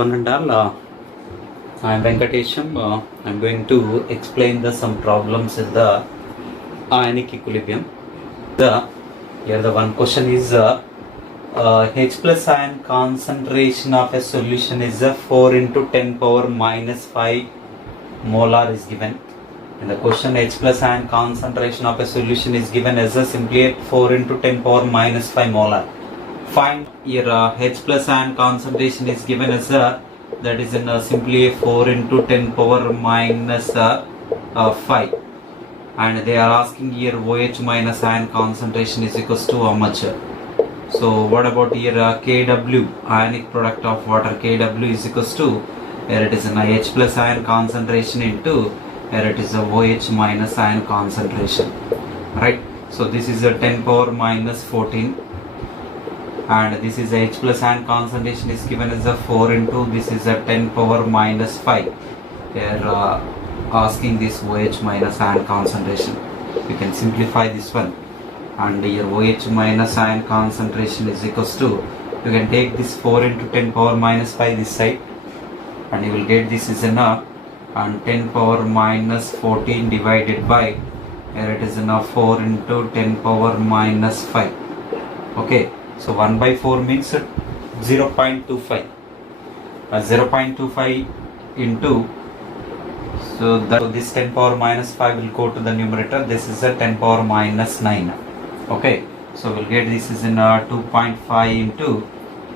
one and all. I am Venkatesham. I am going to explain some problems in the ionic equilibrium. Here the one question is H plus ion concentration of a solution is 4 into 10 power minus 5 molar is given. In the question, H plus ion concentration of a solution is given as simply 4 into 10 power minus 5 molar. Find your H plus ion concentration is given as that is in simply 4 into 10 power minus 5, and they are asking here OH minus ion concentration is equals to how much. So what about here Kw, ionic product of water, Kw is equals to, here it is an H plus ion concentration into, here it is a OH minus ion concentration, right? So this is a 10 power minus 14, and this is H plus ion concentration is given as a 4 into, this is a 10 power minus 5. They are asking this OH minus ion concentration. You can simplify this one, and your OH minus ion concentration is equals to, you can take this 4 into 10 power minus 5 this side, and you will get this is enough, and 10 power minus 14 divided by, here it is enough 4 into 10 power minus 5. Okay, so 1 by 4 means 0.25. 0.25 into, so this 10 power minus 5 will go to the numerator. This is a 10 power minus 9. Okay, so we'll get this is in 2.5 into,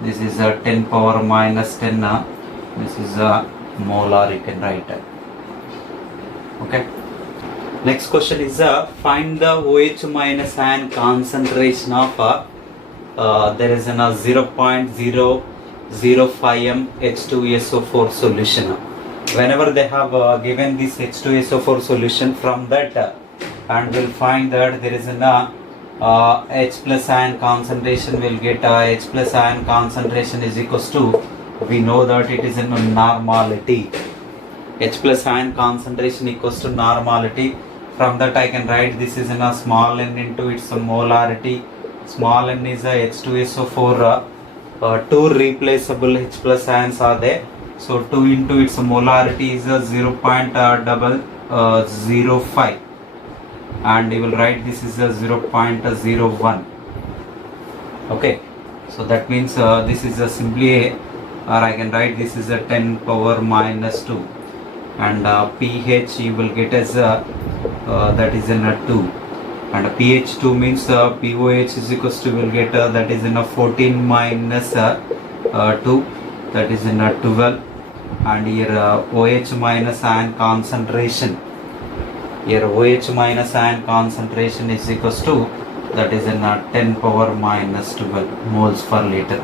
this is a 10 power minus 10. This is a molar, you can write. Okay. Next question is find the OH minus ion concentration of there is a 0.005 m H2SO4 solution. Whenever they have given this H2SO4 solution, from that and we'll find that there is an H plus ion concentration, will get H plus ion concentration is equals to, we know that it is in normality. H plus ion concentration equals to normality. From that I can write this is in a small n into its molarity. Small n is a H2SO4, 2 replaceable H plus ions are there. So 2 into its molarity is a 0.005, and you will write this is a 0.01. Okay, so that means this is a simply, or I can write this is a 10 power minus 2, and pH you will get as that is in a 2, and pH 2 means POH is equals to, will get that is in a 14 minus 2, that is in a 12, and here OH minus ion concentration, here OH minus ion concentration is equals to, that is in a 10 power minus 12 moles per liter.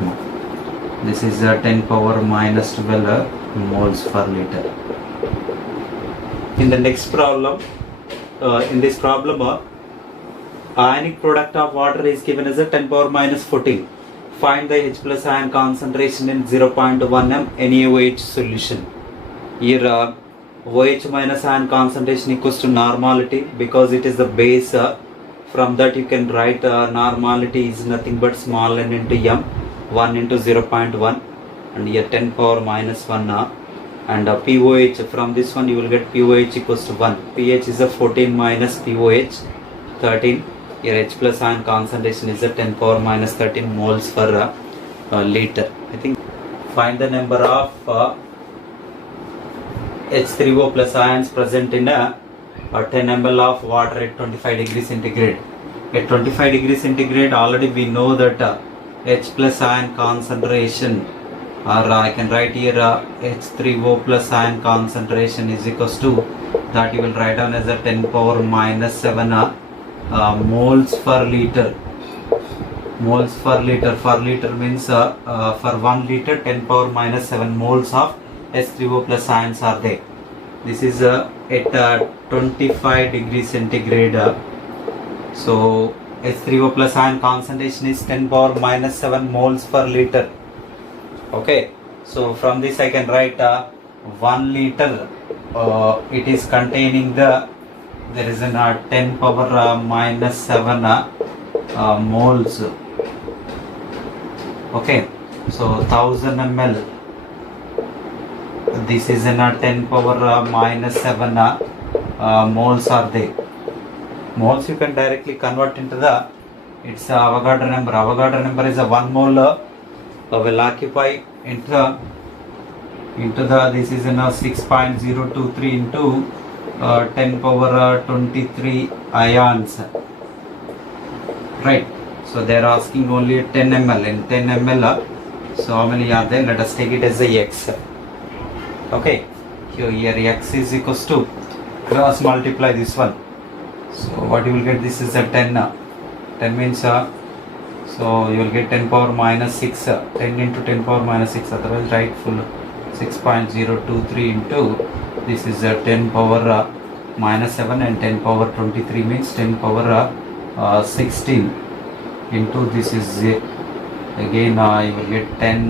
This is a 10 power minus 12 moles per liter. In the next problem, in this problem, ionic product of water is given as a 10 power minus 14. Find the H plus ion concentration in 0.1 m NaOH solution. Here OH minus ion concentration equals to normality, because it is the base. From that you can write normality is nothing but small n into m, 1 into 0.1, and here 10 power minus 1. And POH, from this one you will get POH equals to 1. pH is a 14 minus POH 13. Here H plus ion concentration is a 10 power minus 13 moles per liter. I think find the number of H3O plus ions present in a 10 ml of water at 25 degrees centigrade. At 25 degrees centigrade already we know that H plus ion concentration, or I can write here H3O plus ion concentration is equals to, that you will write down as a 10 power minus 7 moles per liter. Moles per liter, per liter means for 1 liter 10 power minus 7 moles of H3O plus ions are there. This is at 25 degrees centigrade. So H3O plus ion concentration is 10 power minus 7 moles per liter. Okay, so from this I can write 1 liter, it is containing the, there is an 10 power minus 7 moles. Okay, so 1000 ml this is in a 10 power minus 7 moles are there. Moles you can directly convert into the, it's Avogadro number. Avogadro number is a 1 mole will occupy into the this is in a 6.023 into 10 power 23 ions, right? So they are asking only 10 ml. In 10 ml, so how many are there? Let us take it as a x. Okay, here x is equals to, cross multiply this one. So what you will get, this is a 10. 10 means so you will get 10 power minus 6. 10 into 10 power minus 6. Otherwise write full 6.023 into this is a 10 power minus 7 and 10 power 23 means 10 power 16 into this is again you will get 10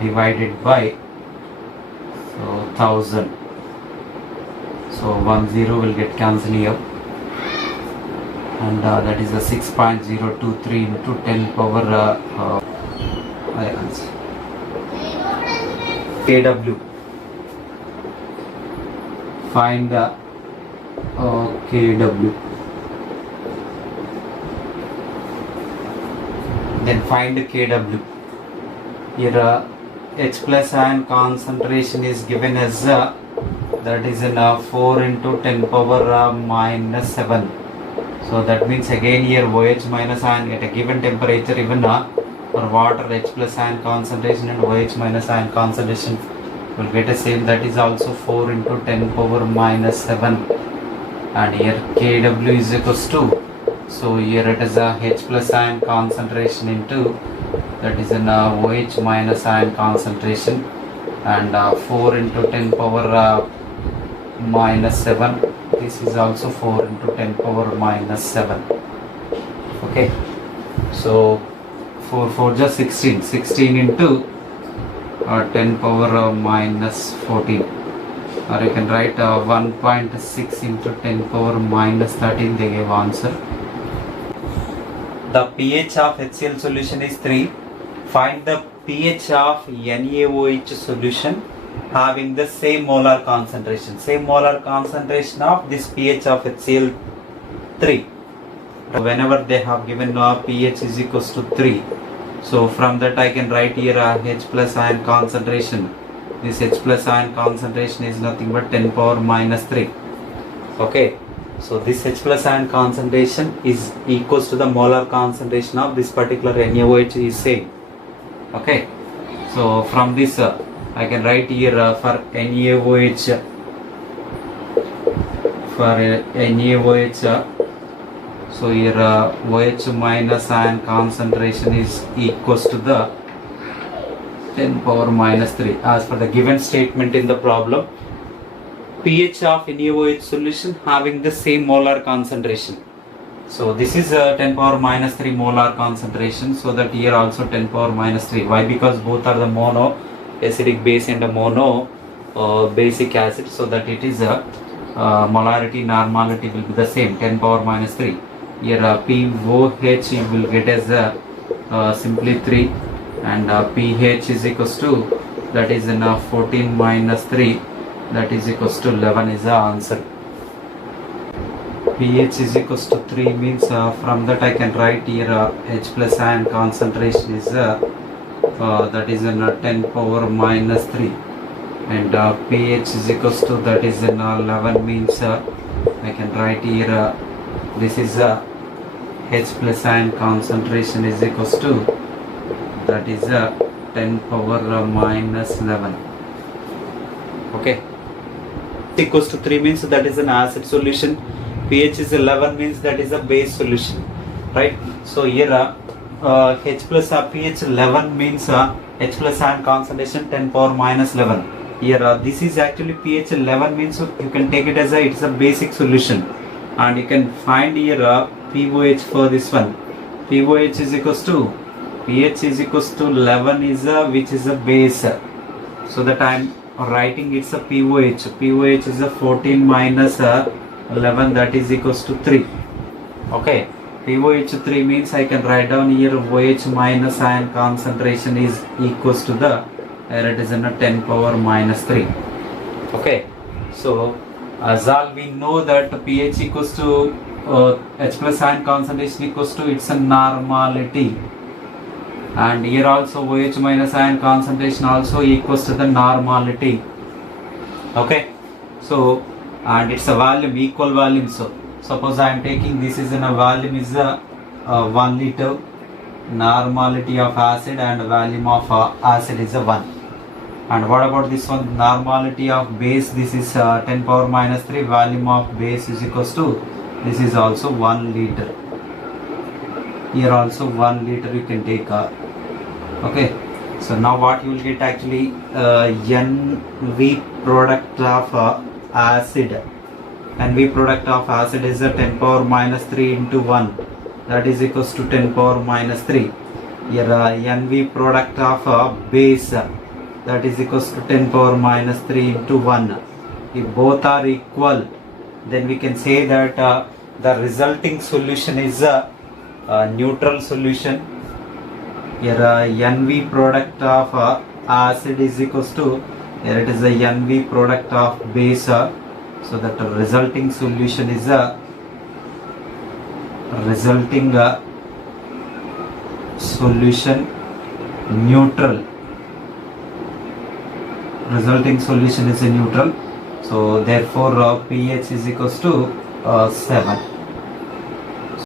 divided by so 1000. So 10 will get cancelled here, and that is a 6.023 into 10 power ions. kW. Find the kW. Then find the kW. Here H plus ion concentration is given as that is in 4 into 10 power minus 7. So that means again here OH minus ion at a given temperature, even for water H plus ion concentration and OH minus ion concentration will get the same, that is also 4 into 10 power minus 7. And here kW is equals to, so here it is a H plus ion concentration into that is an OH minus ion concentration, and 4 into 10 power minus 7. This is also 4 into 10 power minus 7. Okay, so 4 just 16. 16 into 10 power minus 14. Or you can write 1.6 into 10 power minus 13. They gave answer. The pH of HCl solution is 3. Find the pH of NaOH solution having the same molar concentration. Same molar concentration of this pH of HCl 3. Whenever they have given pH is equals to 3. So from that I can write here H plus ion concentration. This H plus ion concentration is nothing but 10 power minus 3. Okay. So this H plus ion concentration is equals to the molar concentration of this particular NaOH is same. Okay. So from this I can write here for NaOH so here OH minus ion concentration is equals to the 10 power minus 3 as per the given statement in the problem. pH of NaOH solution having the same molar concentration. So this is 10 power minus 3 molar concentration, so that here also 10 power minus 3. Why? Because both are the mono acidic base and a mono basic acid, so that it is a molarity normality will be the same, 10 power minus 3. Here POH you will get as simply 3, and pH is equals to that is in 14 minus 3, that is equals to 11 is the answer. pH is equals to 3 means from that I can write here H plus ion concentration is that is in 10 power minus 3, and pH is equals to that is in 11 means I can write here this is H plus ion concentration is equals to that is 10 power minus 11. Okay, equals to 3 means that is an acid solution, pH is 11 means that is a base solution, right? So here H plus pH 11 means H plus ion concentration 10 power minus 11. Here this is actually pH 11 means you can take it as it's a basic solution, and you can find here POH for this one. POH is equals to pH is equals to 11 is which is a base, so that I am writing it's a POH. POH is a 14 minus 11, that is equals to 3. Okay, POH 3 means I can write down here OH minus ion concentration is equals to the here it is in a 10 power minus 3. Okay, so as all we know that pH equals to H plus ion concentration equals to its a normality, and here also OH minus ion concentration also equals to the normality. Okay, so and it's a volume, equal volume. So suppose I am taking this is in a volume is a 1 liter, normality of acid and volume of acid is a 1. And what about this one, normality of base? This is 10 power minus 3, volume of base is equals to, this is also 1 liter. Here also 1 liter you can take. Okay, so now what you will get actually, NV product of acid. NV product of acid is a 10 power minus 3 into 1, that is equals to 10 power minus 3. Here NV product of base, that is equals to 10 power minus 3 into 1. If both are equal, then we can say that the resulting solution is a neutral solution. Here NV product of acid is equals to, here it is a NV product of base, so that the resulting solution is a solution neutral. Resulting solution is a neutral, so therefore pH is equals to 7.